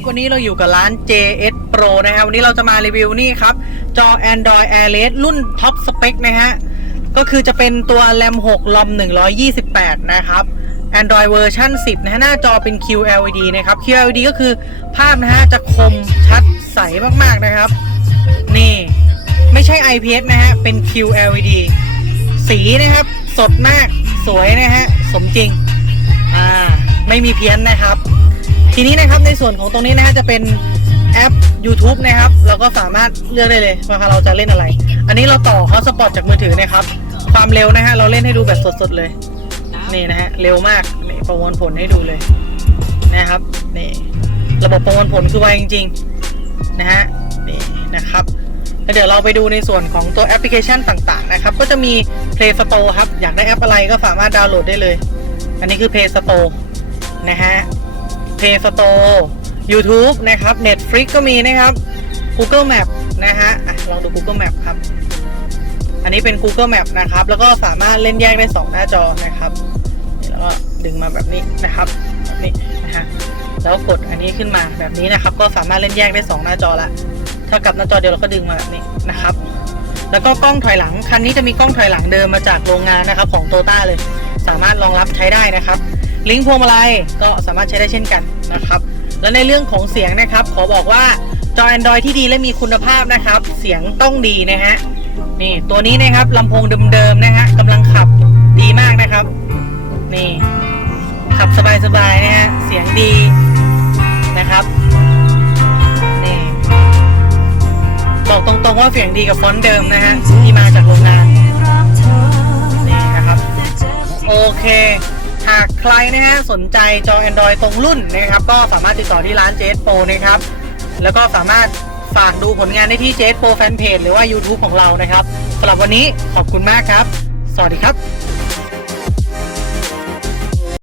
ครับวันนี้เราอยู่กับร้าน JS Pro นะครับวันนี้เราจะมารีวิวนี่ครับ จอ Android AirLess รุ่นท็อปสเปคนะฮะ ก็คือจะเป็นตัว RAM 6 ROM 128 นะครับ Android เวอร์ชัน10 นะฮะ หน้าจอเป็น QLED นะครับ QLED ก็คือภาพนะฮะ จะคมชัดใสมากๆนะครับ นี่ไม่ใช่ IPS นะฮะ เป็น QLED สีนะครับ สดมากสวยนะฮะ สมจริง อ่า ไม่มีเพี้ยนนะครับ ทีนี้นะครับในส่วนของตรงนี้นะฮะจะเป็นแอป YouTube นะครับเราก็สามารถเลือกได้เลยว่าเราจะเล่นอะไร อันนี้เราต่อฮอสปอตจากมือถือนะครับ ความเร็วนะฮะเราเล่นให้ดูแบบสดๆเลย นี่นะฮะเร็วมากนี่ประมวลผลให้ดูเลยนะครับนี่ระบบประมวลผลคือไวจริงๆนะฮะนี่นะครับแล้วเดี๋ยวเราไปดูในส่วนของตัวแอปพลิเคชันต่างๆนะครับ ก็จะมี Play Store ครับ อยากได้แอปอะไรก็สามารถดาวน์โหลดได้เลย อันนี้คือ Play Store นะฮะ Play Store YouTube นะครับ Netflix ก็มีนะครับ Google Map นะฮะอะลองดู Google Map ครับ อันนี้เป็น Google Map นะครับ แล้วก็สามารถเล่นแยกได้ 2 หน้าจอนะครับแล้วก็ดึงมาแบบนี้นะครับแบบนี้นะฮะแล้วกดอันนี้ขึ้นมาแบบนี้นะครับ ก็สามารถเล่นแยกได้ 2 หน้าจอละถ้ากับหน้าจอเดียวเราก็ดึงมาแบบนี้นะครับ แล้วก็กล้องถอยหลังคันนี้จะมีกล้องถอยหลังเดิมมาจากโรงงานนะครับของโตต้าเลย สามารถรองรับใช้ได้นะครับ ลิงก์พวงมาลัยก็สามารถใช้ได้เช่นกันนะครับ และในเรื่องของเสียงนะครับ ขอบอกว่าจอ Android ที่ดีและมีคุณภาพนะครับ เสียงต้องดีนะฮะนี่ตัวนี้นะครับลำโพงเดิมๆนะฮะกำลังขับดีมากนะครับ นี่ ขับสบายๆนะฮะเสียงดีนะครับนี่บอกตรงๆว่าเสียงดีกับฟอนต์เดิมนะฮะที่มาจาก เค หากใครนะฮะสนใจจอ Android ตรงรุ่นนะครับ ก็สามารถติดต่อที่ร้าน JS Pro นะครับ แล้วก็สามารถฝากดูผลงานได้ที่ JS Pro Fanpage หรือว่า YouTube ของเรานะครับสำหรับวันนี้ขอบคุณมากครับ สวัสดีครับ